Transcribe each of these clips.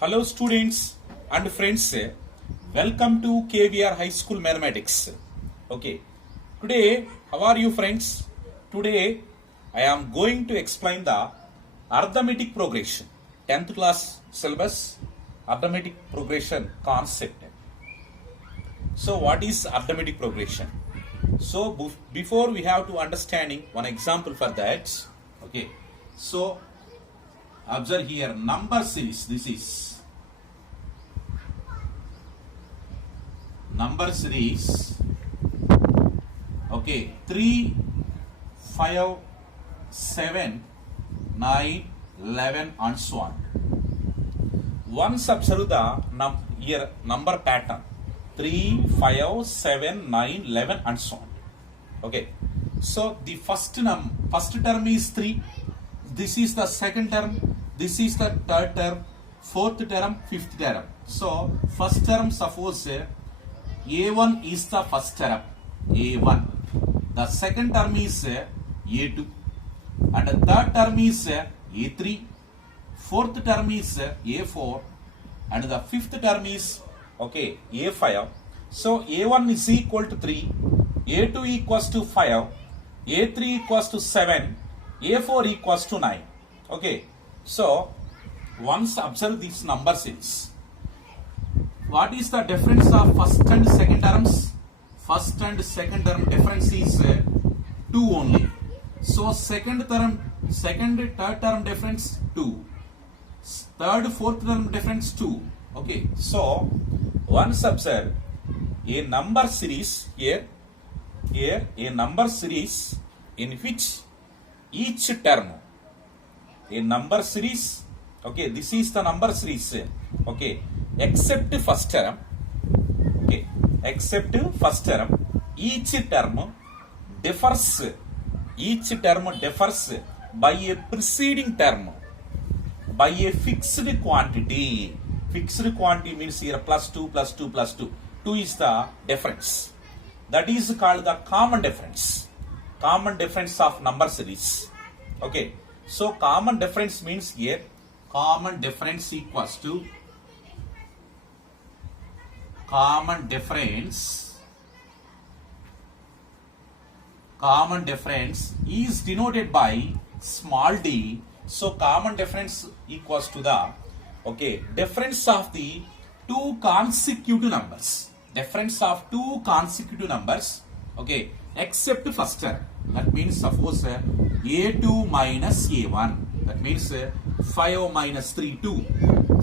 Hello students and friends, welcome to KVR High School Mathematics. Okay, today how are you friends? Today I am going to explain the arithmetic progression, 10th class syllabus, arithmetic progression concept. So what is arithmetic progression? So before we have to understanding one example for that. Okay, so observe here number series. This is number series. Okay, 3, 5, 7, 9, 11 and so on. Once observe the here number pattern 3, 5, 7, 9, 11 and so on. Okay, so the first term is 3. This is the second term. This is the third term, fourth term, fifth term. So first term, suppose A1 is the first term, A1. The second term is A2. And the third term is A3. Fourth term is A4. And the fifth term is A5. So A1 is equal to 3, A2 equals to 5, A3 equals to 7, A4 equals to 9. Okay. So, once observe these number series. What is the difference of first and second terms? First and second term difference is 2 only. So, third term difference 2. Third, fourth term difference 2. Okay. So, once observe a number series here a number series in which each term a number series, okay, this is the number series, okay, except first term, okay, except first term, each term differs by a preceding term, by a fixed quantity. Fixed quantity means here plus 2, plus 2, plus 2. 2 is the difference. That is called the common difference. Common difference of number series. Okay. So common difference means here common difference equals to common difference is denoted by small d. So common difference equals to the difference of the two consecutive numbers. Difference of two consecutive numbers. Okay, except first term. That means suppose A2 minus A1. That means 5 minus 3, 2.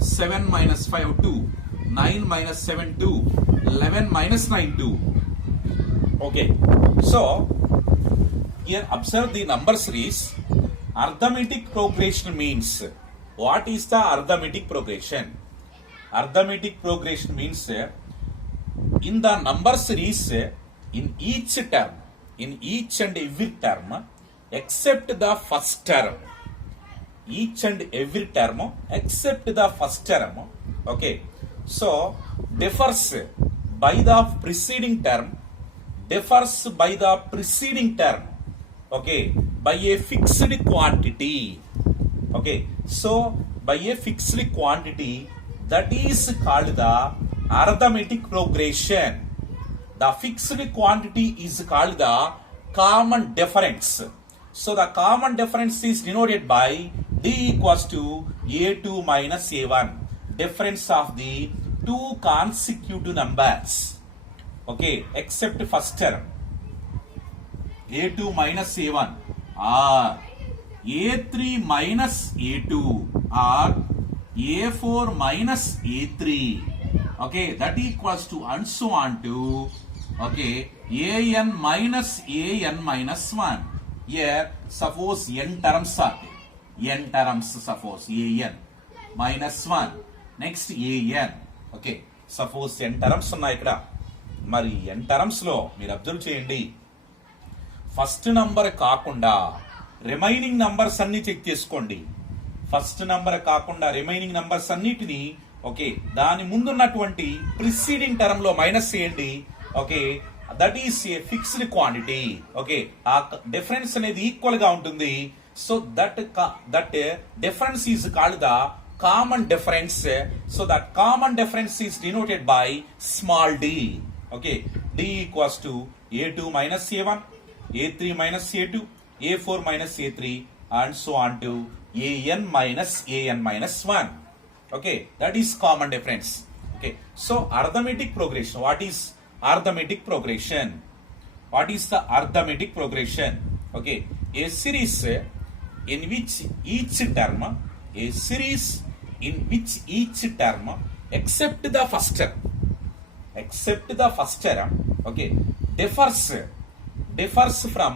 7 minus 5, 2. 9 minus 7, 2. 11 minus 9, 2. Okay. So, here observe the number series. Arithmetic progression means, what is the arithmetic progression? Arithmetic progression means, in the number series, in each term, in each and every term, except the first term. Each and every term, except the first term. Okay. So, differs by the preceding term. Differs by the preceding term. Okay. By a fixed quantity. Okay. So, by a fixed quantity, that is called the arithmetic progression. The fixed quantity is called the common difference. So the common difference is denoted by D equals to A2 minus A1. Difference of the two consecutive numbers. Okay, except first term. A2 minus A1 or A3 minus A2 or A4 minus A3. Okay, that equals to and so on to an minus 1. Here suppose n terms are there. N terms suppose an minus 1. Next an. Okay, suppose n terms ఉన్నాయి ఇక్కడ. మరి n terms లో మీరు అబ్జర్వ్ చేయండి. First number కాకుండా remaining numbers అన్ని చెక్ చేసుకోండి. First number కాకుండా రిమైనింగ్ నంబర్స్ అన్నిటిని దాని ముందున్నటువంటి ప్రిసీడింగ్ టర్మ్ లో మైనస్ చేయండి. That is a fixed quantity. ఆ డిఫరెన్స్ అనేది ఈక్వల్ గా ఉంటుంది. So that difference is called the common difference. So that common difference is denoted by small d. Okay, d equals to a2 minus a1, a3 minus a2, a4 minus a3, and so on to an minus 1. Okay, that is common difference. Okay, so arithmetic progression. What is arithmetic progression? What is the arithmetic progression? Okay, a series in which each term, except the first term, okay, differs from,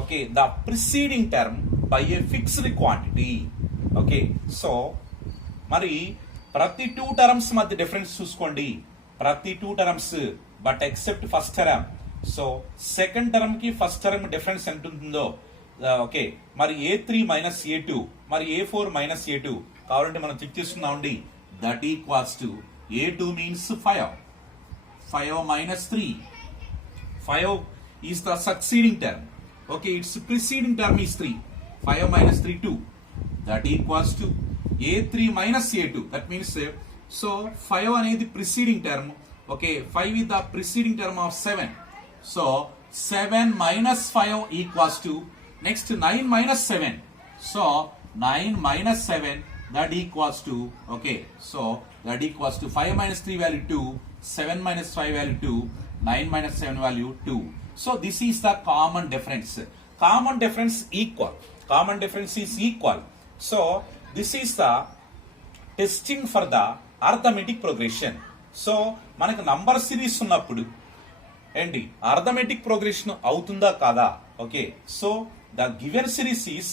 okay, the preceding term by a fixed quantity. Okay, so మరి ప్రతి two terms మధ్య డిఫరెన్స్ చూసుకోండి, ప్రతి two terms, but except first term. So second term కి first term difference ఎంత ఉంటుందో, ఓకే, మరి a3 minus a2, మరి a4 మైనస్ a2 కావాలంటే మనం చెక్ చేసుకుందామండి. That equals to a2 means 5 మైనస్ 3, 5 is the succeeding term. Okay, it's preceding term is 3, 5 minus 3 2, that equals to a3 minus a2. That means so 5 అనేది preceding term. Okay, 5 is the preceding term of 7. So 7 minus 5 equals to next 9 minus 7. So 9 minus 7, that equals to, okay, so that equals to 5 minus 3 value 2, 7 minus 5 value 2, 9 minus 7 value 2. So this is the common difference. Common difference equal. Common difference is equal. So this is the testing for the arithmetic progression. So మనకు number series ఉన్నప్పుడు ఏంటి arithmetic progression అవుతుందా కాదా? Okay, so the given series is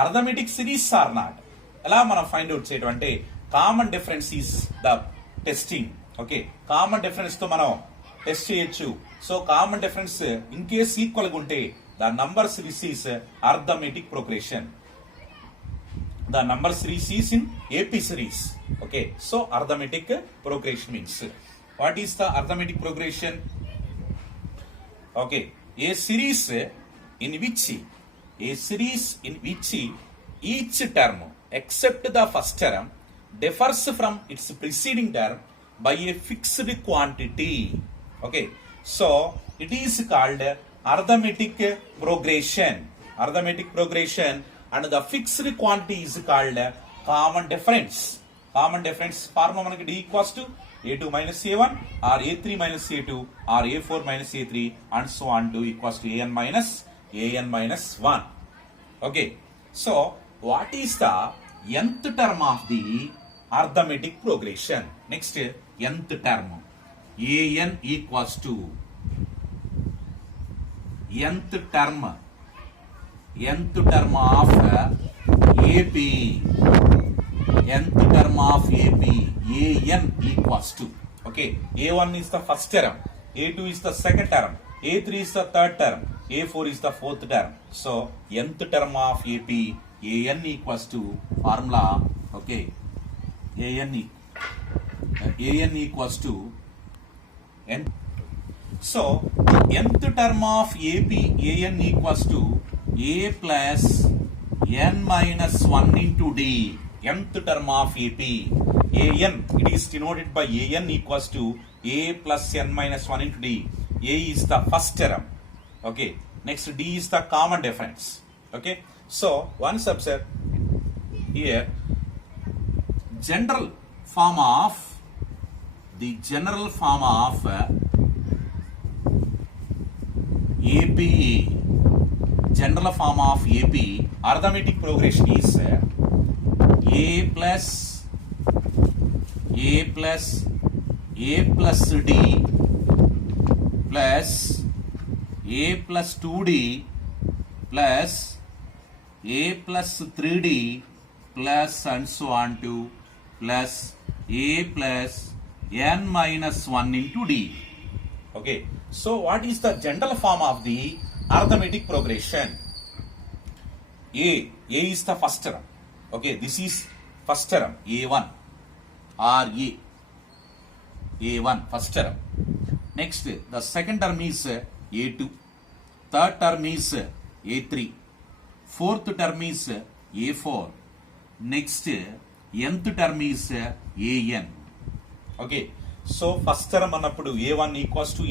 arithmetic series or not. ఎలా మనం find out చేయడం అంటే common difference is the testing. Okay, common difference తో మనం టెస్ట్ చేయొచ్చు. So common difference in case equal గా ఉంటే the number series is arithmetic progression. The number series is in AP series. Okay, so arithmetic progression means, what is the arithmetic progression? Okay, a series in which each term except the first term differs from its preceding term by a fixed quantity. Okay, so it is called arithmetic progression. Arithmetic progression, and the fixed quantity is called common difference. Common difference formula మనకి d equals to a2 minus a1 or a3 minus a2 or a4 minus a3 and so on to equals to an minus 1. Okay, so what is the nth term of the arithmetic progression? Next, nth term, an equals to nth term of AP, nth term of AP, an equals to, okay, a1 is the first term, a2 is the second term, a3 is the third term, a4 is the fourth term. So nth term of AP, an equals to formula, okay, an equals to n. So nth term of AP, an equals to a plus n minus 1 into d. Nth term of AP, an, it is denoted by an equals to a plus n minus 1 into d. A is the first term. Okay, next d is the common difference. Okay, so one subset here, general form of AP, general form of AP, arithmetic progression is a plus d plus a plus 2d plus a plus 3d plus and so on to plus a plus n minus 1 into d. Okay, so what is the general form of the arithmetic progression? A is the first term. Okay, this is first term, a1 or a1 first term. Next, the second term is a2, third term is a3, fourth term is a4. Next, nth term is an. Okay, so first term అన్నప్పుడు a1 equals to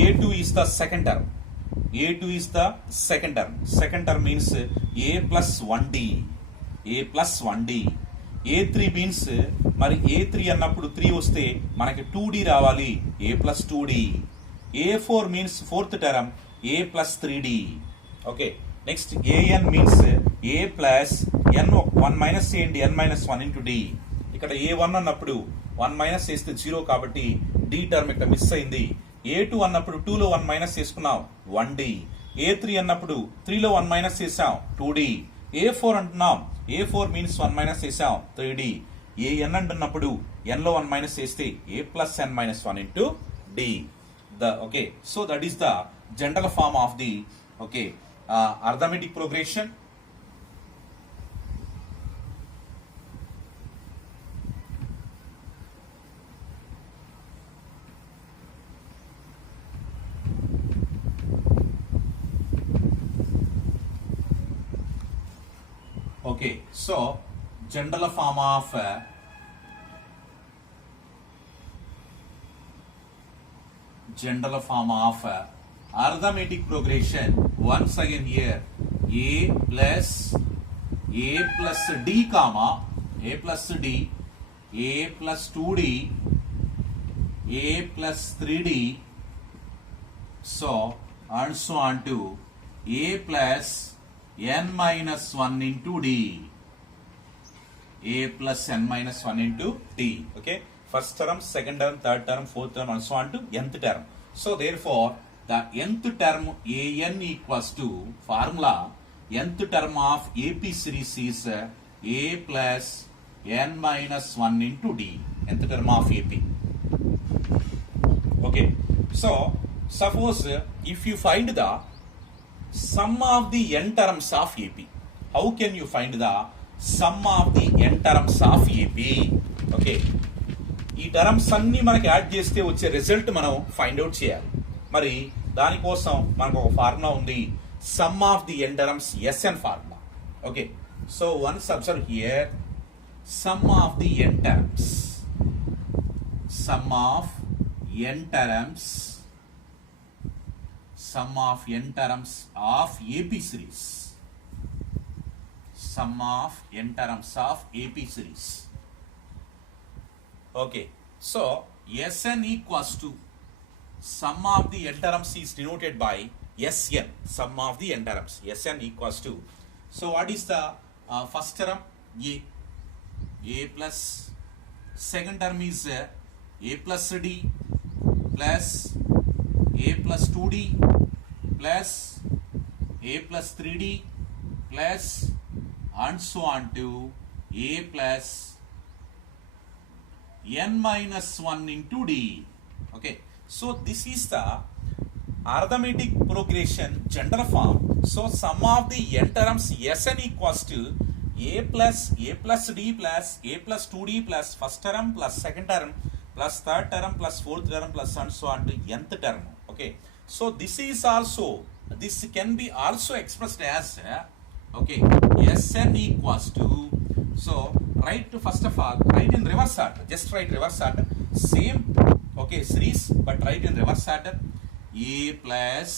a2 is the second term. a2 is the second term. Second term means a plus 1d. a plus 1d. a3 means మరి a3 అన్నప్పుడు 3 వస్తే మనకి 2d రావాలి. a plus 2d. a4 means fourth term a plus 3d. Okay, next an means a plus n 1 minus a and n minus 1 into d. ఇక్కడ a1 అన్నప్పుడు 1 మైనస్ చేస్తే 0 కాబట్టి d term ఇక్కడ మిస్ అయింది. a2 అన్నప్పుడు 2 లో 1 మైనస్ చేసుకున్నాం 1d. a3 అన్నప్పుడు 3 లో 1 మైనస్ చేసాం 2d. a4 అంటున్నాం a4 మీన్స్ 1 మైనస్ చేసాం 3d. an అంటున్నప్పుడు n లో 1 మైనస్ చేస్తే a plus n minus 1 into d. Okay, so that is the general form of the arithmetic progression. Okay, so general form of arithmetic progression. Once again here a plus d comma a plus d, a plus 2d, a plus 3d, so and so on to a plus n minus 1 into d. a plus n minus 1 into d. Okay, first term, second term, third term, fourth term and so on to nth term. So therefore the nth term an equals to formula nth term of AP series is a plus n minus 1 into d. Nth term of AP. Okay, so suppose if you find the sum of the n terms of AP. How can you find the sum of the n terms of AP? Okay, ఈ టర్మ్స్ అన్ని మనకి యాడ్ చేస్తే వచ్చే రిజల్ట్ మనం find out చేయాలి. మరి దానికోసం మనకు ఒక ఫార్ములా ఉంది, some of the n terms SN formula. Okay, so once observe here, some of the n terms, sum of n terms, sum of n terms of AP series, sum of n terms of AP series. Okay, so Sn equals to sum of the n terms is denoted by Sn, sum of the n terms. Sn equals to, so what is the first term? A plus, second term is a plus d plus a plus 2d plus a plus 3d plus and so on to a plus n minus 1 into d. Okay, so this is the arithmetic progression general form. So sum of the n terms Sn equals to a plus d plus a plus 2d plus first term plus second term plus third term plus fourth term plus and so on to nth term. Okay, so this can be also expressed as Sn equals to, so write first of all, write in reverse order, just write reverse order, same series but write in reverse order, a plus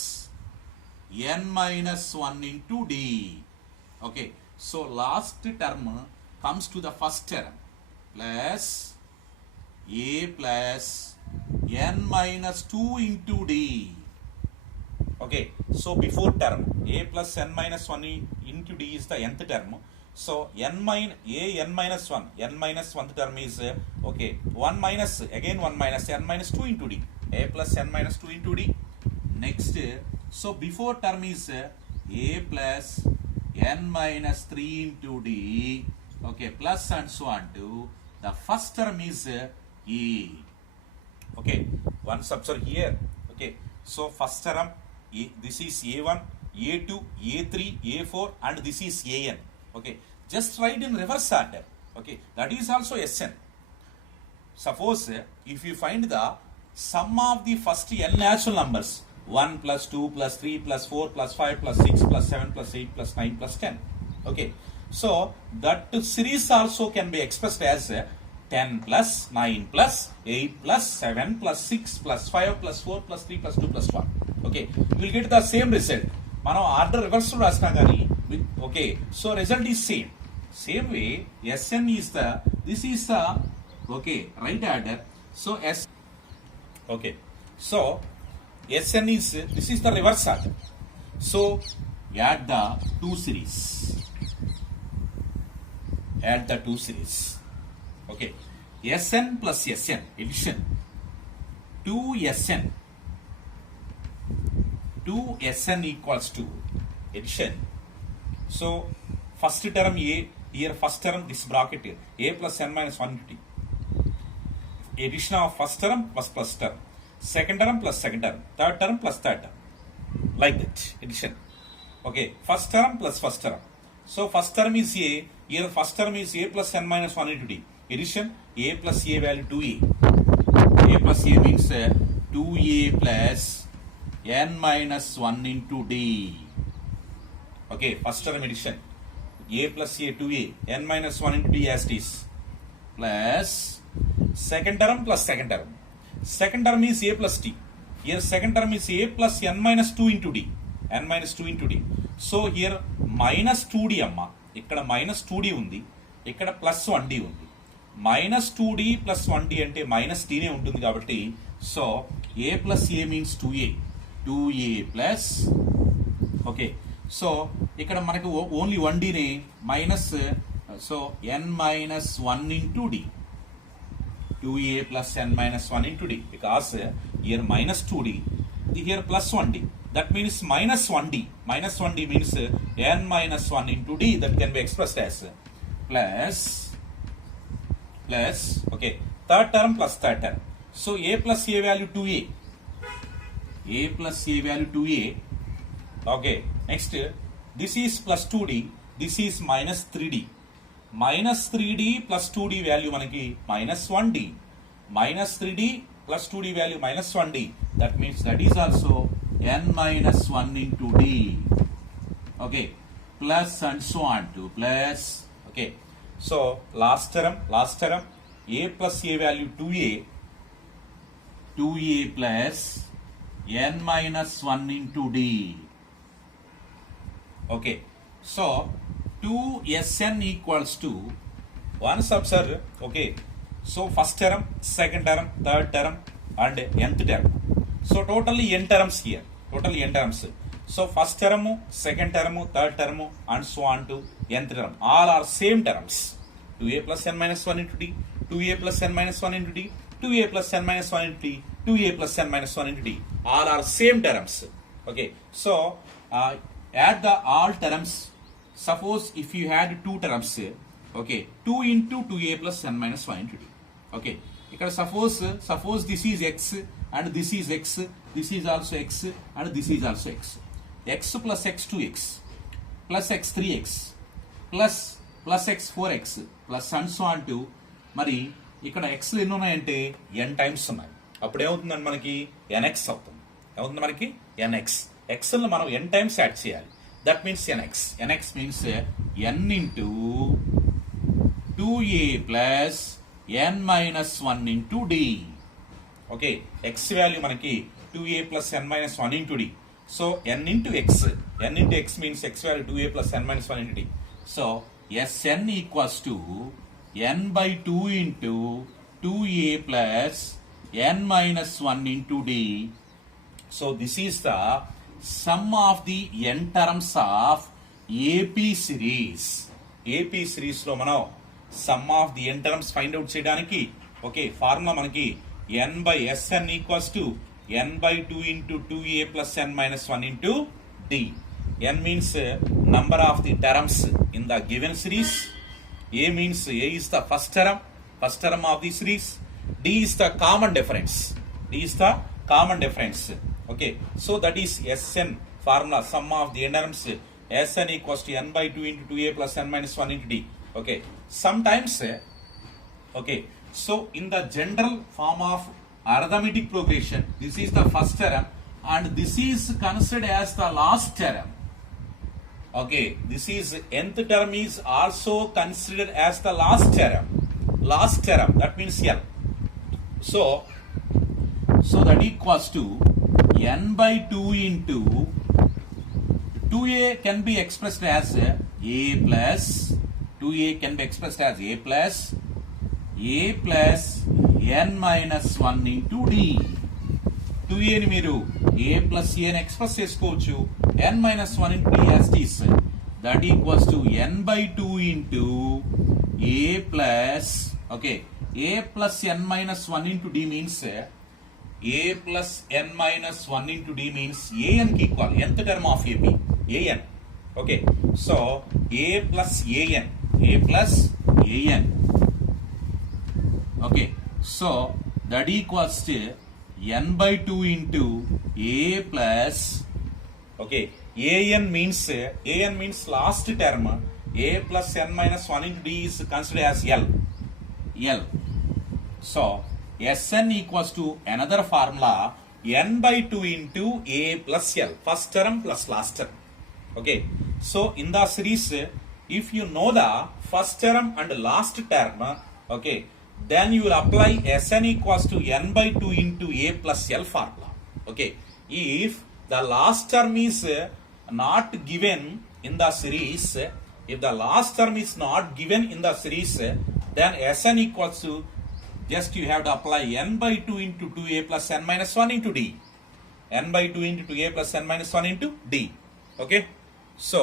n minus 1 into d. Okay, so last term comes to the first term plus a plus n minus 2 into d. Okay, so before term a plus n minus 1 into d is the nth term. So n minus 1th term is 1 minus again 1 minus n minus 2 into d, a plus n minus 2 into d. Next, so before term is a plus n minus 3 into d, okay, plus and so on to the first term is e. Okay, once observe here. Okay, so first term this is a1, a2, a3, a4 and this is an. Okay, just write in reverse order. Okay, that is also Sn. Suppose if you find the sum of the first n natural numbers, 1 plus 2 plus 3 plus 4 plus 5 plus 6 plus 7 plus 8 plus 9 plus 10. Okay, So that series also can be expressed as 10 plus 9 plus 8 plus 7 plus 6 plus 5 plus 4 plus 3 plus 2 plus 1. Okay, you will get the same result. మనం order reverse రాసినా కానీ okay, so result is same way Sn is the this is the okay right order. So okay, so Sn is this is the reverse order. So add the two series. Okay, Sn plus Sn addition 2Sn equals to addition. So first term A, here first term this bracket here A plus n minus 1 into t. Addition of first term plus term, second term plus second term, third term plus third term, like that addition. Okay, first term plus first term. So first term is A, here first term is A plus n minus 1 into d. Addition A plus A value 2A. A plus A means 2A plus n minus 1 into d. Okay, first term addition A plus A 2A n minus 1 into d as it is, plus second term plus second term. Second term is A plus t. Here second term is A plus n minus 2 into d. n minus 2 into d. So here minus 2d amma. ఇక్కడ minus 2d ఉంది, ఇక్కడ plus 1d ఉంది. Minus 2d plus 1d అంటే మైనస్ tనే ఉంటుంది కాబట్టి so A plus A means 2A plus okay. So ఇక్కడ మనకు ఓన్లీ 1dని minus, so n minus 1 into d, 2A plus n minus 1 into d, because here minus 2d, here plus 1d, that means minus 1d. Minus 1d means n minus 1 into d, that can be expressed as plus okay, third term plus third term. So A plus A value 2A, A plus A value 2A. Okay, next this is plus 2d, this is minus 3d. Minus 3d plus 2d value మనకి minus 1d, minus 3d plus 2d value minus 1d, that means that is also n minus 1 into d. Okay, plus and so on to plus. Okay, so last term A plus A value 2A plus n minus 1 into d. Okay, so 2Sn equals to, once observe, okay, so first term, second term, third term and nth term. So totally n terms here, so first term, second term, third term and so on to nth term, all are same terms. 2A plus n minus 1 into d, 2A plus n minus 1 into d, 2A plus n minus 1 into d, 2A plus n minus 1 into d, all are same terms. Okay, so add the all terms. Suppose if you had two terms, okay, 2 into 2A plus n minus 1 into d. Okay, ఇక్కడ suppose this is x and this is x, this is also x and this is also x. X plus x 2x plus x 3x plus x 4x plus and so on to, మరి ఇక్కడ x ఎన్ని ఉన్నాయంటే n times ఉన్నాయి. అప్పుడు ఏమవుతుందండి మనకి nx అవుతుంది. ఏమవుతుంది మనకి nx. x ని మనం n టైమ్స్ యాడ్ చేయాలి. That means nx means n into 2A plus n minus 1 into d. Okay, x value మనకి 2A plus n minus 1 into d. So n into x means x value 2A plus n minus 1 into d. So Sn equals to n by 2 into 2A plus n minus 1 into d. So this is the sum of the n terms of AP series. AP series లో మనం sum of the n terms find out చేయడానికి okay formula మనకి n by Sn equals to n by 2 into 2A plus n minus 1 into d. n means number of the terms in the given series. A means A is the first term of the series. D is the common difference. Okay, so that is Sn formula, sum of the n terms. Sn equals to n by 2 into 2A plus n minus 1 into d. Okay, sometimes okay, so in the general form of arithmetic progression, this is the first term and this is considered as the last term. Okay, this is nth term is also considered as the last term. Last term, that means L. So that equals to n by 2 into 2a can be expressed as a plus 2a can be expressed as a plus n minus 1 into d. 2a ని మీరు a plus a ని ఎక్స్ప్రెస్ చేసుకోవచ్చు n minus 1 into d as it is. That equals to n by 2 into a plus, okay, a plus n minus 1 into d means a plus n minus 1 into d means an ki equal, nth term of ap, an. Okay, so a plus an, okay, so that equals to n by 2 into a plus, okay, an means last term, a plus n minus 1 into d is considered as L. So Sn equals to another formula n by 2 into a plus L, first term plus last term. Okay, so in the series, if you know the first term and last term, okay, then you will apply Sn equals to n by 2 into a plus L formula. Okay, if the last term is not given in the series, if the last term is not given in the series, then Sn equals to, just you have to apply n by 2 into 2a plus n minus 1 into d. N by 2 into 2a plus n minus 1 into d. Okay, so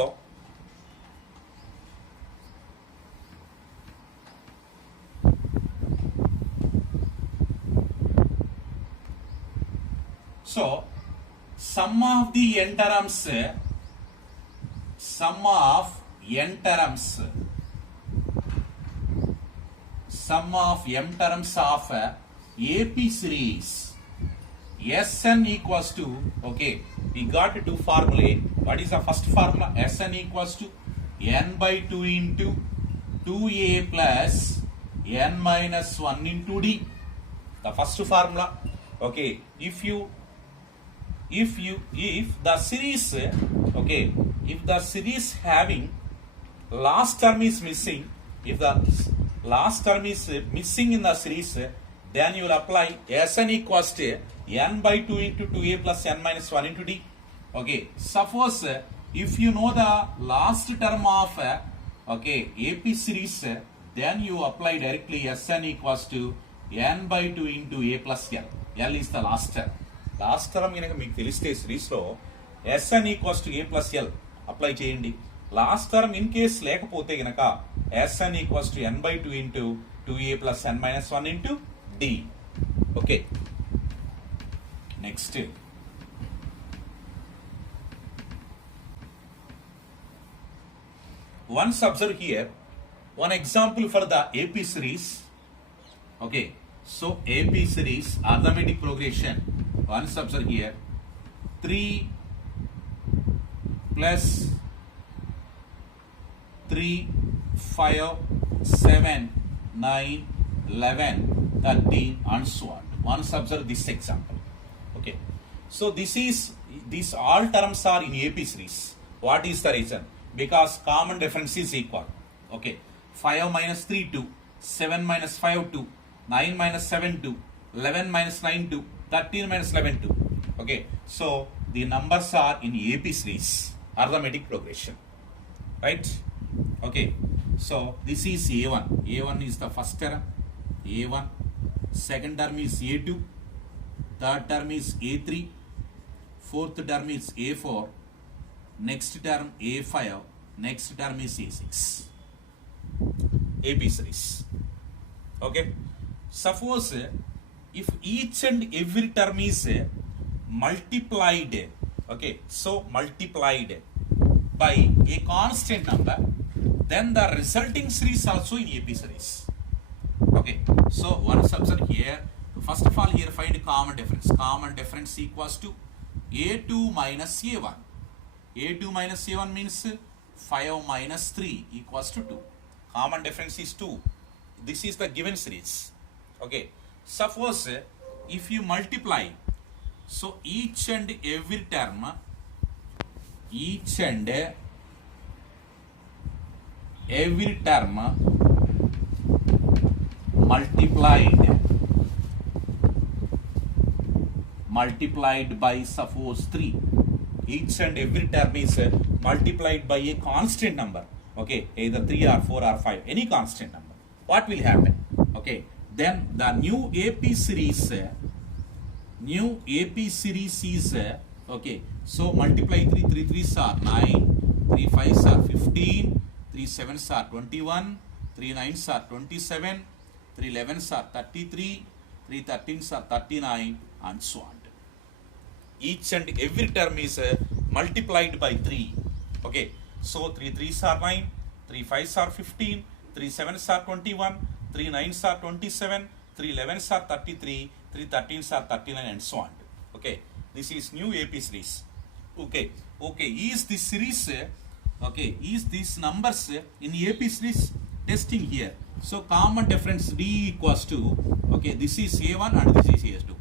sum of the n terms, sum of m terms of AP series, Sn equals to, okay, we got two formulae. What is the first formula? Sn equals to n by 2 into 2a plus n minus 1 into d. The first formula. Okay, if the series, okay, if the series having last term is missing, if the last term is missing in the series, then you will apply Sn equals to n by 2 into 2a plus n minus 1 into d. Okay, suppose if you know the last term of okay, AP series, then you apply directly Sn equals to n by 2 into a plus L. L is the last term. Last term కనుక మీకు తెలిస్తే సిరీస్లో Sn equals to A plus L apply చేయండి. Last term in case లేకపోతే కనుక Sn equals to n by 2 into 2a plus n minus 1 into d. Okay, next once observe here one example for the AP series. Okay, so AP series arithmetic progression. Once observe here 3 plus 3, 5, 7, 9, 11, 13 and so on. Once observe this example. Okay, so these all terms are in AP series. What is the reason? Because common difference is equal. Okay, 5 minus 3 2, 7 minus 5 2, 9 minus 7 2, 11 minus 9 2, 13 minus 11 2. Okay, so the numbers are in AP series arithmetic progression, right? Okay, so this is A1. A1 is the first term, A1. Second term is A2. Third term is A3. Fourth term is A4. Next term A5. Next term is A6. AP series. Okay, suppose if each and every term is multiplied, okay, so multiplied by a constant number, then the resulting series also in AP series. Okay, so once observe here, first of all here find common difference. Common difference equals to A2 minus A1. A2 minus A1 means 5 minus 3 equals to 2. Common difference is 2. This is the given series. Okay, suppose if you multiply, so each and every term every term multiplied by suppose 3. Each and every term is multiplied by a constant number. Okay, either 3 or 4 or 5, any constant number. What will happen? Okay, then the new AP series is okay. So multiply 3 3s are 9, 3 5s are 15, 3 7s are 21, 3 9s are 27, 3 11s are 33, 3 13s are 39, and so on. Each and every term is multiplied by 3. Okay, so 3 3s are 9, 3 5s are 15, 3 7s are 21, 3 9s are 27, 3 11s are 33, 3 13s are 39, and so on. Okay, this is new AP series. Okay, is this series is these numbers in AP series testing here? So common difference D equals to, okay, this is A1 and this is A2.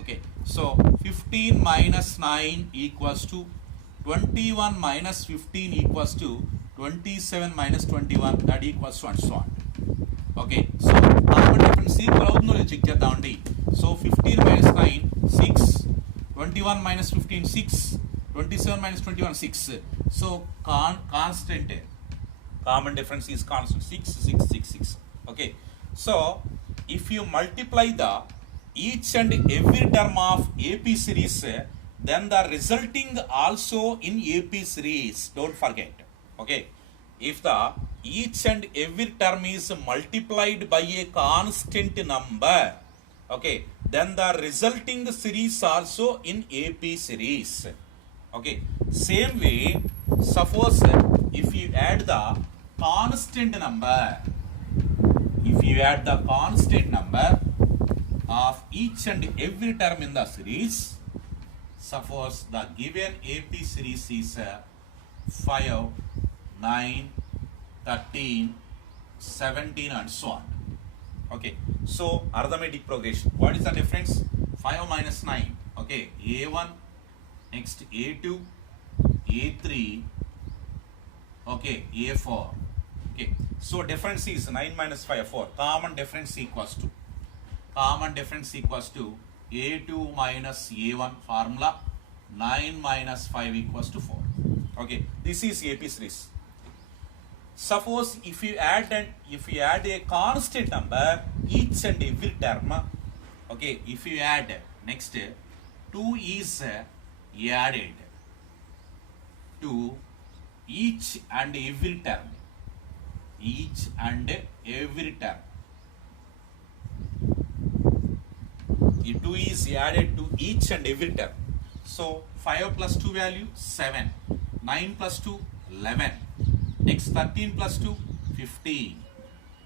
Okay, so 15 minus 9 equals to 21 minus 15 equals to 27 minus 21, that equals to, and so on. Okay, so common difference equal avutundho check cheddamandi. So 15 minus 9 6, 21 minus 15 6, 27 minus 21 6. So constant common difference is constant 6 6 6 6. Okay, so if you multiply the each and every term of AP series, then the resulting also in AP series, don't forget. Okay, if the each and every term is multiplied by a constant number, okay, then the resulting series also in AP series. Okay, same way, suppose if you add the constant number, of each and every term in the series, suppose the given AP series is 5, 9, 13, 17, and so on. Okay, so arithmetic progression. What is the difference? 5 minus 9. Okay, A1, next A2, A3, okay, A4. Okay, so difference is 9 minus 5, 4. Common difference equals to A2 minus A1 formula, 9 minus 5 equals to 4. Okay, this is AP series. Suppose if you add a constant number each and every term, okay, if you add next 2 is added to each and every term. If 2 is added to each and every term. So 5 plus 2 value 7, 9 plus 2 11, next 13 plus 2 15,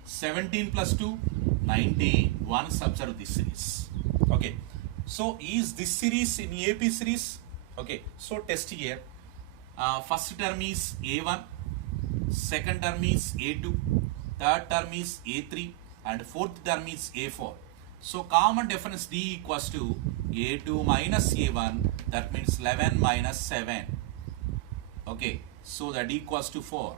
17 plus 2 19. Once observe this series. Okay, so is this series in AP series? Okay, so test here. First term is A1, second term is A2, third term is A3, and fourth term is A4. So common difference D equals to A2 minus A1, that means 11 minus 7. Okay, so that equals to 4.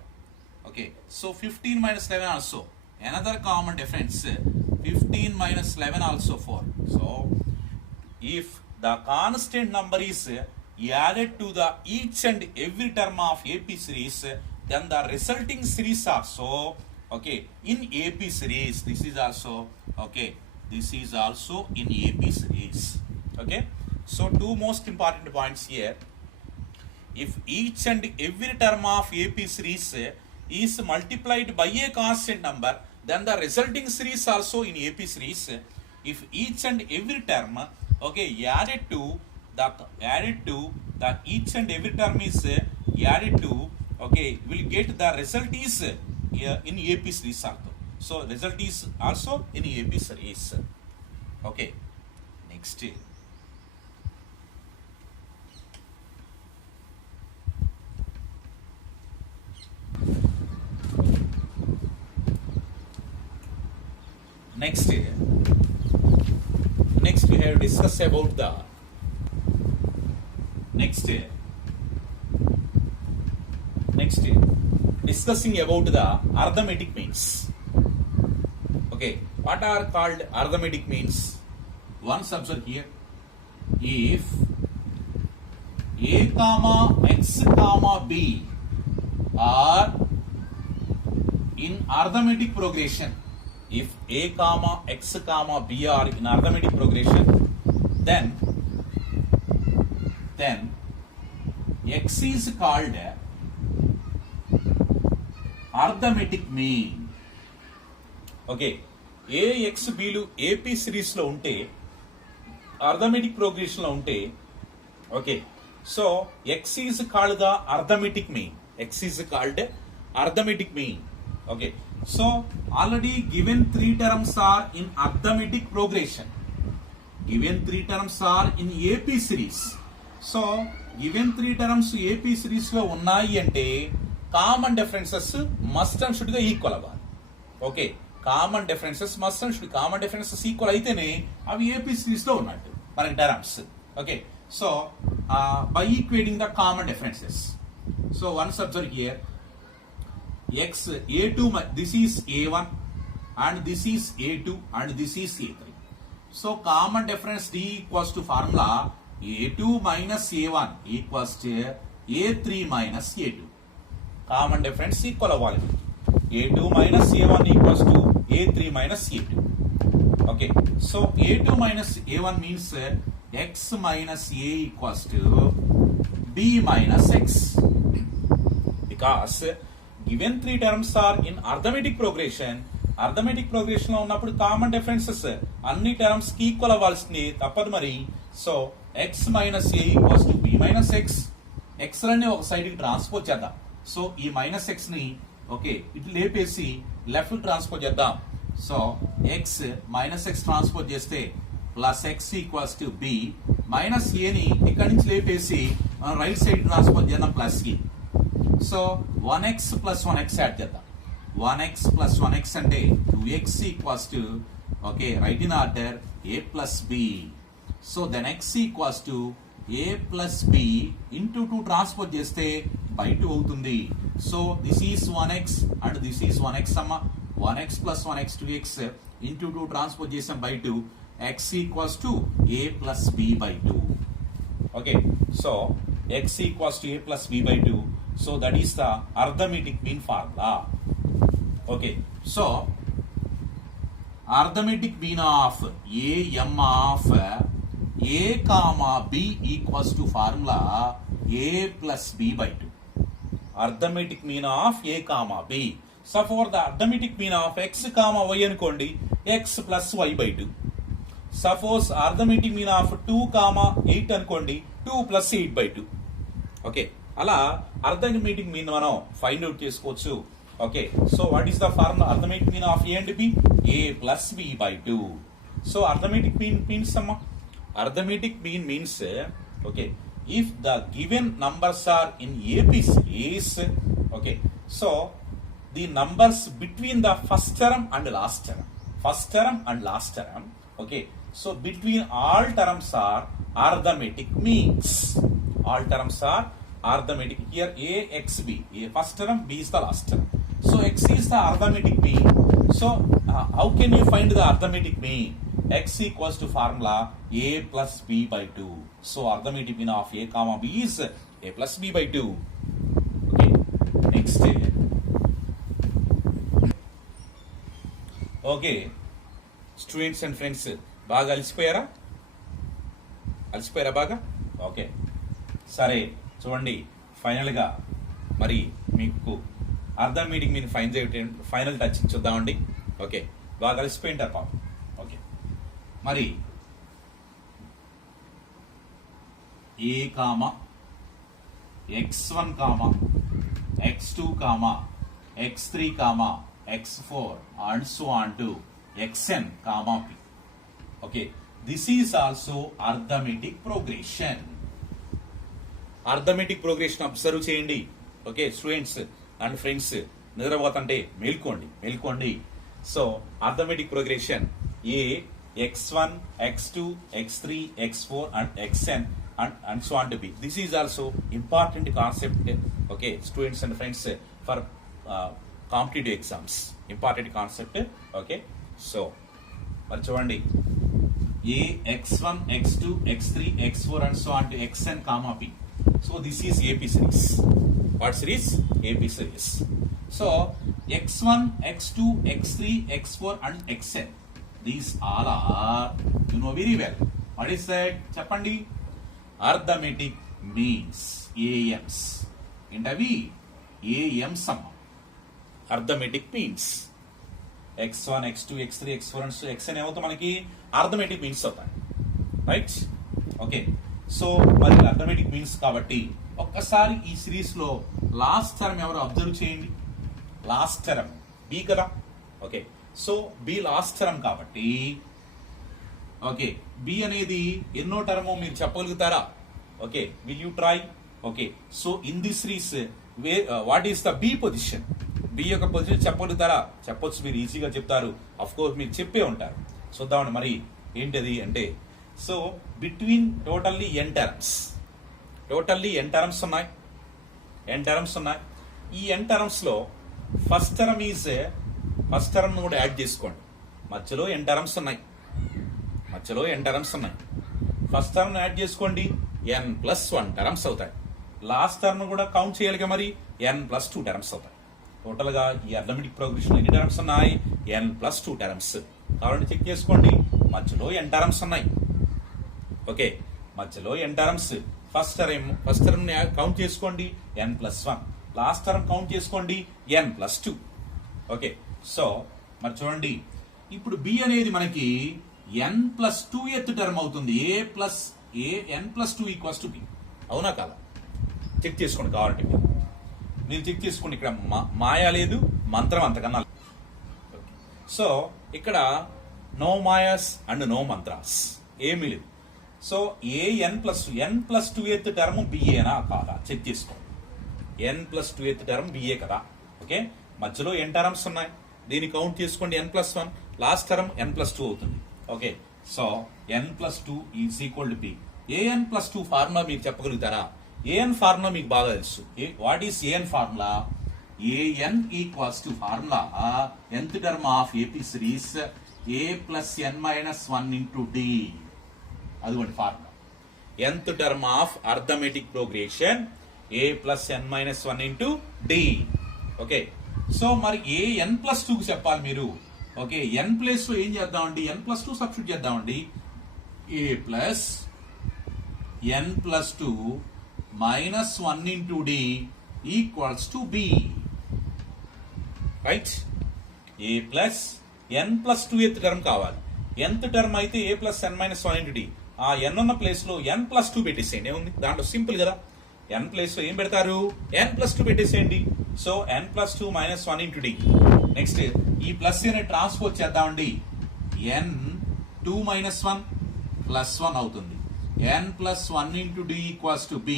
Okay, so 15 minus 11 also. Another common difference, 15 minus 11 also 4. So if the constant number is added to the each and every term of AP series, then the resulting series also, okay, in AP series, this is also, okay, this is also in AP series. Okay, so two most important points here. If each and every term of AP series is multiplied by a constant number, then the resulting series also in AP series. If each and every term, okay, added to the each and every term is added to, okay, will get the result is in AP series also. So result is also in AP series. Okay, next. Next we have discussed about the discussing about the arithmetic means. Okay, what are called arithmetic means? Once observe here, if a comma x comma b are in arithmetic progression, if a comma x comma b are in arithmetic progression, then x is called arithmetic mean. Okay, ax bలు ap series లో ఉంటే arithmetic progression లో ఉంటే, okay, so x is called the arithmetic mean. X is called arithmetic mean. Okay, so already given three terms are in arithmetic progression. Given three terms are in AP series. So given three terms AP series లో ఉన్నాయి అంటే common differences must and should గా ఈక్వల్ అవ్వాలి. Okay, common differences must and should, common differences equal అయితేనే అవి AP series లో ఉన్నట్టు మన terms. Okay, so by equating the common differences. So once observe here, x a2, this is a1 and this is a2 and this is a3. So common difference d equals to formula a2 minus a1 equals to a3 minus a2. Common difference equal అవ్వాలి. a2 minus a1 equals to a3 minus a2. Okay, so a2 minus a1 means x minus a equals to b minus x, because given three terms are in arithmetic progression. Arithmetic progression లో ఉన్నప్పుడు common differences అన్ని టర్మ్స్ కి ఈక్వల్ అవ్వాల్సింది, తప్పదు మరి. So x minus A equals to B minus X. X లన్నీ ఒక సైడ్ కి ట్రాన్స్పోజ్ చేద్దాం. సో ఈ మైనస్ ఎక్స్ ని ఓకే ఇటు లేపేసి లెఫ్ట్ ట్రాన్స్పోజ్ చేద్దాం. So x minus x transpose చేస్తే plus x equals to B, minus ఏని ఇక్కడి నుంచి లేపేసి మనం రైట్ సైడ్ ట్రాన్స్పోజ్ చేద్దాం ప్లస్ కి. So 1x plus 1x add చేద్దాం. 1x plus 1x అంటే 2x equals to, okay, right in order a plus b. So then x equals to a plus b into 2 transpose చేస్తే by 2 అవుతుంది. So this is 1x and this is 1x అమ్మ. 1x plus 1x 2x into 2 transpose చేసాం by 2. x equals to a plus b by 2. Okay, so x equals to a plus b by 2. So that is the arithmetic mean formula. Okay, so arithmetic mean of a m of a comma b equals to formula a plus b by 2. Arithmetic mean of a comma b. So for the arithmetic mean of x comma y అనుకోండి, x plus y by 2. Suppose arithmetic mean of 2 comma 8 అనుకోండి, 2 plus 8 by 2. Okay, అలా arithmetic mean మనం find out చేసుకోవచ్చు. Okay, so what is the formula arithmetic mean of A and B? A plus B by 2. So arithmetic mean means అమ్మా, arithmetic mean means okay if the given numbers are in AP series. Okay, so the numbers between the first term and last term, first term and last term. Okay, so between all terms are arithmetic means. All terms are arithmetic. Here a x b, a first term, b is the last term. So x is the arithmetic mean. So how can you find the arithmetic mean? X equals to formula a plus b by 2. So arithmetic mean of a comma b is a plus b by 2. Okay, next. Okay, students and friends, బాగా అలసిపోయారా బాగా? ఓకే, సరే చూడండి, ఫైనల్గా మరి మీకు arithmetic mean final touch చూద్దామండి. Okay, బాగా కలిసిపోయింటారు పాపం. ఓకే, మరి A comma x1 comma x2 comma x3 comma x4 and so on to xn comma p. Okay, this is also arithmetic progression. Arithmetic progression observe చేయండి. Okay students and friends, నిద్రపోతుంటే మేల్కోండి. So arithmetic progression A x1 x2 x3 x4 and xn and so on to be. This is also important concept. Okay students and friends, for competitive exams important concept. Okay, so మరి చూడండి, ఏ x1 x2 x3 x4 and so on to xn comma p. So this is AP series. What series? AP series. So x1 x2 x3 x4 and xn, these all are, you know very well. What is that? Cheppandi. Arithmetic means AMs. Intavi AM sum. Arithmetic means x1 x2 x3 x4 and so xn ఏమవుతాయి మనకి arithmetic means అవుతాయి, right? Okay, so మరి arithmetic means కాబట్టి ఒక్కసారి ఈ series లో last term ఎవరు observe చేయండి. లాస్ట్ టర్మ్ బి కదా. Okay, so B last term కాబట్టి ఓకే, బి అనేది ఎన్నో టర్మో మీరు చెప్పగలుగుతారా? Okay, will you try? Okay, so in this series what is the B position? B యొక్క పొజిషన్ చెప్పగలుగుతారా? చెప్పొచ్చు, మీరు ఈజీగా చెప్తారు. అఫ్ కోర్స్ మీరు చెప్పే ఉంటారు. చూద్దామండి మరి ఏంటది అంటే, so between totally n terms ఉన్నాయి. ఈ ఎన్ టర్మ్స్ లో ఫస్ట్ టర్మ్ కూడా యాడ్ చేసుకోండి. మధ్యలో ఎన్ టర్మ్స్ ఉన్నాయి. ఫస్ట్ టర్మ్ యాడ్ చేసుకోండి, n+1 టర్మ్స్ అవుతాయి. లాస్ట్ టర్మ్ కూడా కౌంట్ చేయాలిగా, మరి n+2 టర్మ్స్ అవుతాయి. టోటల్ గా ఈ అర్థమెటిక్ ప్రోగ్రెషన్ ఎన్ని టర్మ్స్ ఉన్నాయి? n+2 terms. కాబట్టి చెక్ చేసుకోండి, మధ్యలో n టర్మ్స్ ఉన్నాయి. ఓకే, మధ్యలో n terms. First term count చేసుకోండి n+1, లాస్ట్ టర్మ్ కౌంట్ చేసుకోండి n+2. ఓకే, సో మరి చూడండి, ఇప్పుడు బి అనేది మనకి n+2th టర్మ్ అవుతుంది. n+2 equals to B. అవునా కాదా? చెక్ చేసుకోండి, కావాలంటే మీరు చెక్ చేసుకోండి. ఇక్కడ మాయా లేదు, మంత్రం అంతకన్నా. సో ఇక్కడ నో మాయాస్ అండ్ నో మంత్రాస్, ఏమీ లేదు. సో n+2th టర్మ్ బిఏనా కాదా చెక్ చేసుకోండి. n+2th టర్మ్ బిఏ కదా. ఓకే, మధ్యలో n టర్మ్స్ ఉన్నాయి, దీన్ని కౌంట్ చేసుకోండి n+1, లాస్ట్ టర్మ్ n+2 అవుతుంది. Okay, so n+2 is equal to be. an+2 formula మీరు చెప్పగలుగుతారా? an ఫార్ములా మీకు బాగా తెలుసు. What is an formula? an equals to formula nth term of AP series a+n-1 into d. అదిగోండి formula. nth term of arithmetic progression a+n-1 into d. Okay, so మరి n+2 కు చెప్పాలి మీరు. ఓకే, n ప్లేస్ లో ఏం చేద్దామండి? n+2 సబ్స్టిట్యూట్ చేద్దామండి. a+n+2 -1 into d equals to b. Right? a+n+2th term కావాలి. nth టర్మ్ అయితే a+n-1 into d. ఆ n ఉన్న ప్లేస్ లో n+2 పెట్టేసేయండి. ఏముంది దాంట్లో? సింపుల్ కదా. n ప్లేస్ లో ఏం పెడతారు? n+2 పెట్టేసేయండి. So n+2 -1 into d. Next ఈ ప్లస్ అనే ట్రాన్స్పోజ్ చేద్దామండి. n2 -1 +1 అవుతుంది. n+1 into d equals to b.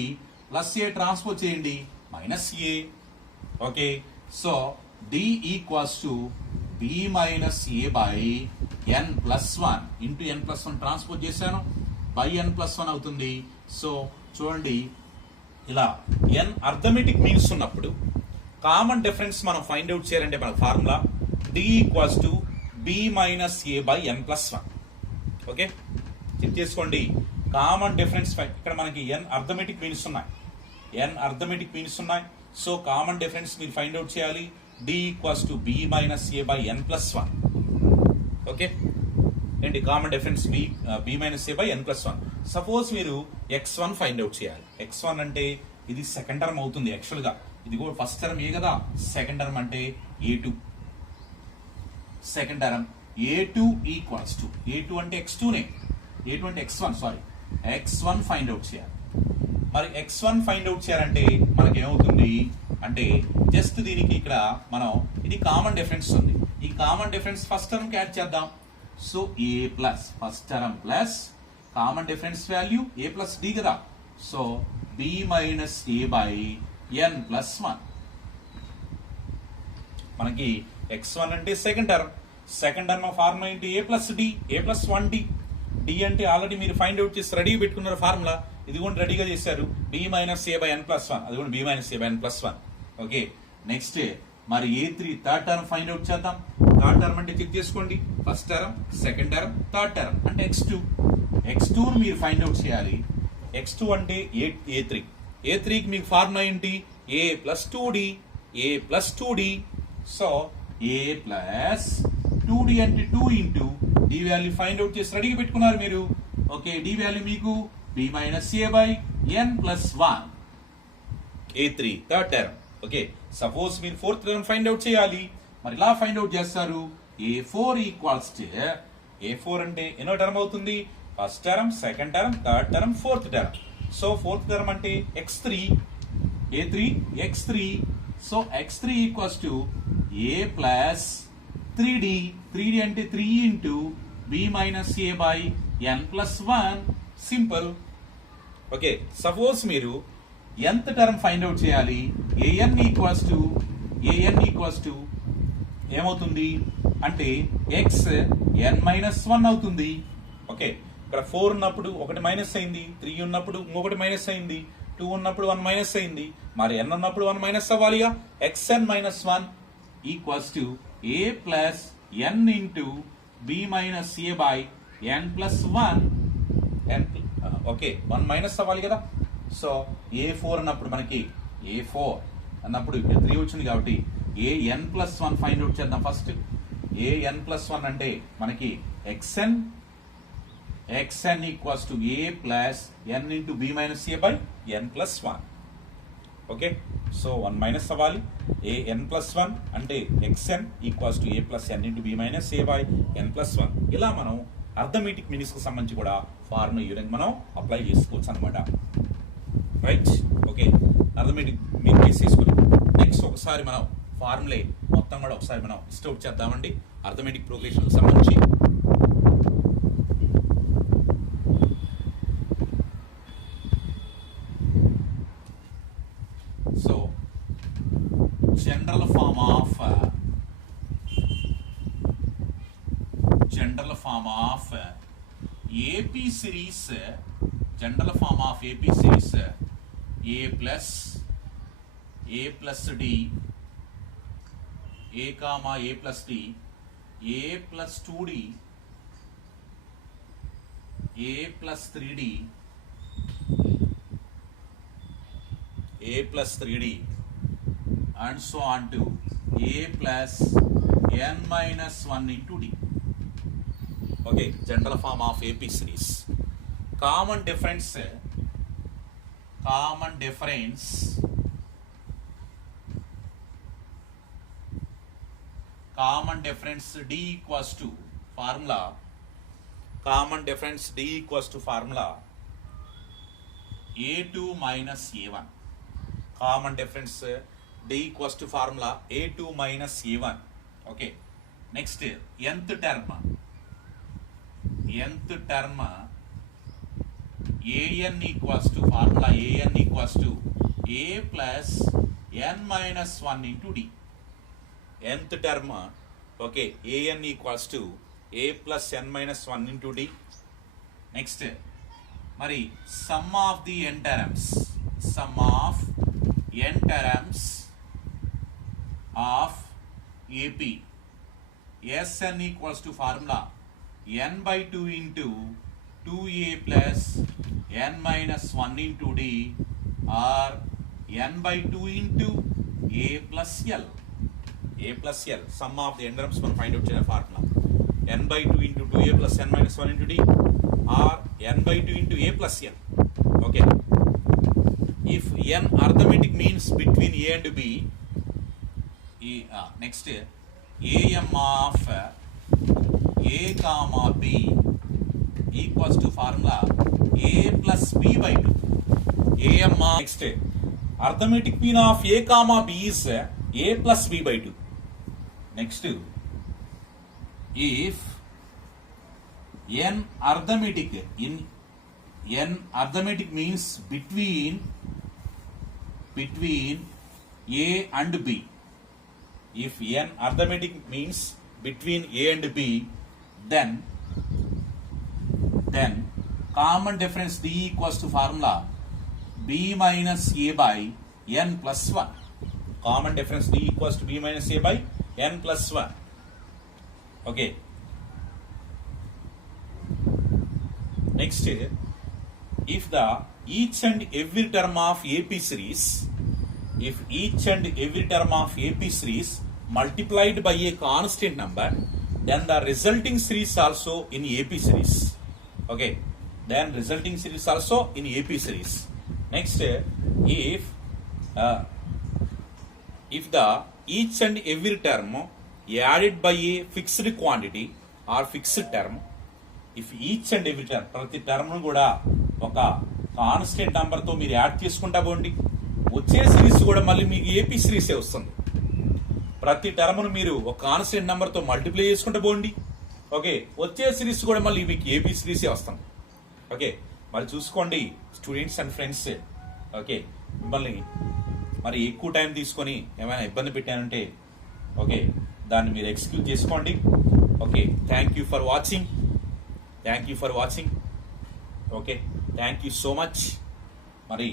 Plus A transpose చేయండి, -a. Okay, so d equals to b - a by n+1 into n+1 transpose చేశాను, బై n+1 అవుతుంది. సో చూడండి, ఇలా n అర్థమెటిక్ మీన్స్ ఉన్నప్పుడు కామన్ డిఫరెన్స్ మనం ఫైండ్ అవుట్ చేయాలంటే మన formula d equals to b - a by n+1. Okay, check చేసుకోండి. Common difference ఇక్కడ మనకి n అర్థమెటిక్ మీన్స్ ఉన్నాయి. సో కామన్ డిఫరెన్స్ మీరు ఫైండ్ అవుట్ చేయాలి. d equals to b - a by n+1. Okay, ఏంటి common difference? b - a by n+1. Suppose మీరు x1 find out చేయాలి. x1 అంటే ఇది సెకండ్ టర్మ్ అవుతుంది యాక్చువల్ గా. ఇది కూడా ఫస్ట్ టర్మ్ ఏ కదా. సెకండ్ టర్మ్ అంటే a2. Second term a2 equals to a2 అంటే x2నే, a2 అంటే x1 sorry, x1 find out చేయాలి. మరి x1 ఫైండ్ అవుట్ చేయాలంటే మనకి ఏమవుతుంది అంటే జస్ట్ దీనికి ఇక్కడ మనం ఇది కామన్ డిఫరెన్స్ ఉంది. ఈ కామన్ డిఫరెన్స్ ఫస్ట్ టర్మ్ కి యాడ్ చేద్దాం. So a plus first term plus common difference value a+d కదా. So b - a by n+1. మనకి x1 అంటే సెకండ్ టర్మ్ ఫార్ములా ఏంటి? a+d, a+1d. d అంటే ఆల్రెడీ మీరు ఫైండ్ అవుట్ చేసి రెడీ పెట్టుకున్నారు ఫార్ములా. ఇది కూడా రెడీగా చేశారు. b - a బై n+1. అది కూడా b - a by n+1. Okay, next మరి A3 third term find out చేద్దాం. థర్డ్ టర్మ్ అంటే చెక్ చేసుకోండి. First term, second term, third term అంటే x2 మీరు ఫైండ్ అవుట్ చేయాలి. x2 అంటే A3. A3కి మీకు ఫార్ములా ఏంటి? a plus 2d. So a plus 2d అంటే 2 into d value find out చేసి రెడీగా పెట్టుకున్నారు మీరు. ఓకే, d వాల్యూ మీకు b minus a by n plus 1. A3 third term. Okay, suppose మీరు ఫోర్త్ టర్మ్ ఫైండ్ అవుట్ చేయాలి. మరి ఇలా ఫైండ్ అవుట్ చేస్తారు. A4 ఈక్వల్స్ టు A4 అంటే ఎన్నో టర్మ్ అవుతుంది? First term, second term, third term, fourth term. So fourth term అంటే x3. A3 x3. So x3 equals to a plus 3d అంటే 3 into b minus a by n plus 1. Simple. Okay, suppose మీరు nth term find out చేయాలి. an equals to ఏమవుతుంది అంటే x n minus 1 అవుతుంది. ఓకే, ఇక్కడ 4 ఉన్నప్పుడు ఒకటి మైనస్ అయింది, 3 ఉన్నప్పుడు ఇంకొకటి మైనస్ అయింది, 2 ఉన్నప్పుడు 1 మైనస్ అయింది, మరి n ఉన్నప్పుడు 1 మైనస్ అవ్వాలిగా. xn minus 1 equals to a plus n into b minus a by n plus 1. Okay, 1 minus అవ్వాలి కదా. సో A4 అన్నప్పుడు మనకి A4 అన్నప్పుడు ఇక్కడ 3 వచ్చింది కాబట్టి an ప్లస్ 1 ఫైండ్ అవుట్ చేద్దాం. ఫస్ట్ an ప్లస్ 1 అంటే మనకి xn equals to a plus n into b minus a by n plus 1. Okay, so 1 minus అవ్వాలి. an ప్లస్ 1 అంటే xn equals to a plus n into b minus a by n plus 1. ఇలా మనం arithmetic meanings కి సంబంధించి కూడా ఫార్ములా ఈ విధంగా మనం అప్లై చేసుకోవచ్చు అనమాట. రైట్. ఓకే, అర్థమెటిక్ మీనింగ్ వేసేసుకుని నెక్స్ట్ ఒకసారి మనం ఫార్ములే మొత్తం కూడా ఒకసారి మనం లిస్ట్ అవుట్ చేద్దామండి అర్థమెటిక్ ప్రోగ్రెషన్ కి సంబంధించి. So general form of AP series, general form of AP series a plus d, a comma a plus d, a plus 2d, a plus 3d, a plus 3d and so on to a plus n minus 1 into d. Okay, general form of AP series. Common difference d equals to formula. Common difference d equals to formula a2 minus a1. Common difference d equals to formula a2 minus a1. Okay, next nth term an equals to formula an equals to a plus n minus 1 into d. Nth term, okay, an equals to a plus n minus 1 into d. Next, మరి sum of the n terms of AP Sn equals to formula n by 2 into 2a plus n minus 1 into d or n by 2 into a plus l. Sum of the n terms మనం find out చేయాలి formula n by 2 into 2a plus n minus 1 into d or n by 2 into a plus l. Okay, if n arithmetic means between a and b, next am of a comma b equals to formula a plus b by 2. am of next arithmetic mean of a comma b is a plus b by 2. Next, if n arithmetic means between a and b. If n arithmetic means between a and b, then common difference d equals to formula b minus a by n plus 1. Common difference d equals to b minus a by n plus 1. Okay, next if the each and every term of AP series, if each and every term of AP series multiplied by a constant number, then the resulting series also in AP series. Okay, then resulting series also in AP series. Next, if the each and every term added by a fixed quantity or fixed term, if each and every term, ప్రతి టర్మ్ కూడా ఒక కాన్స్టెంట్ నెంబర్తో మీరు యాడ్ చేసుకుంటా పోండి, వచ్చే సిరీస్ కూడా మళ్ళీ మీకు ఏపీ సిరీసే వస్తుంది. ప్రతి టర్మ్ను మీరు ఒక కాన్స్టెంట్ నెంబర్తో మల్టిప్లై చేసుకుంటా పోండి, ఓకే, వచ్చే సిరీస్ కూడా మళ్ళీ మీకు ఏపీ సిరీసే వస్తుంది. ఓకే, మరి చూసుకోండి స్టూడెంట్స్ అండ్ ఫ్రెండ్స్. ఓకే, మిమ్మల్ని మరి ఎక్కువ టైం తీసుకొని ఏమైనా ఇబ్బంది పెట్టానంటే ఓకే దాన్ని మీరు ఎక్స్క్యూజ్ చేసుకోండి. Okay, thank you for watching. Okay, thank you so much. మరి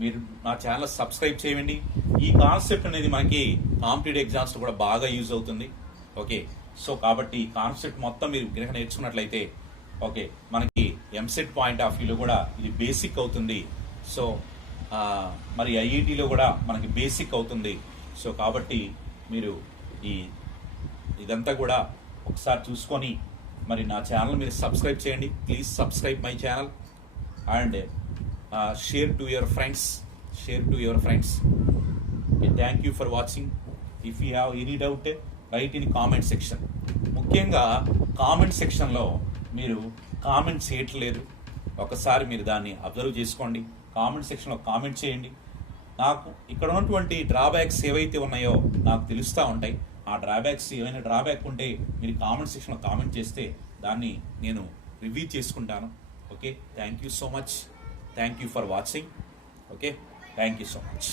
మీరు నా ఛానల్ సబ్స్క్రైబ్ చేయండి. ఈ కాన్సెప్ట్ అనేది మనకి కాంపిటేటివ్ ఎగ్జామ్స్ కూడా బాగా యూజ్ అవుతుంది. ఓకే, సో కాబట్టి ఈ కాన్సెప్ట్ మొత్తం మీరు కనుక నేర్చుకున్నట్లయితే ఓకే మనకి ఎంసెట్ పాయింట్ ఆఫ్ వ్యూలో కూడా ఇది బేసిక్ అవుతుంది. సో మరి ఐఐటీలో కూడా మనకి బేసిక్ అవుతుంది. సో కాబట్టి మీరు ఇదంతా కూడా ఒకసారి చూసుకొని మరి నా ఛానల్ మీరు సబ్స్క్రైబ్ చేయండి. Please subscribe my channel and share to your friends. Thank you for watching. If you have any doubt right in comment section. ముఖ్యంగా కామెంట్ సెక్షన్లో మీరు కామెంట్ చేయట్లేదు, ఒకసారి మీరు దాన్ని అబ్జర్వ్ చేసుకోండి. కామెంట్ సెక్షన్లో కామెంట్ చేయండి. నాకు ఇక్కడ ఉన్నటువంటి డ్రాబ్యాక్స్ ఏవైతే ఉన్నాయో నాకు తెలుస్తూ ఉంటాయి. ఆ డ్రాబ్యాక్స్ ఏమైనా డ్రాబ్యాక్ ఉంటే మీరు కామెంట్ సెక్షన్లో కామెంట్ చేస్తే దాన్ని నేను రివ్యూ చేసుకుంటాను. Okay, thank you so much. Thank you for watching. Okay, thank you so much.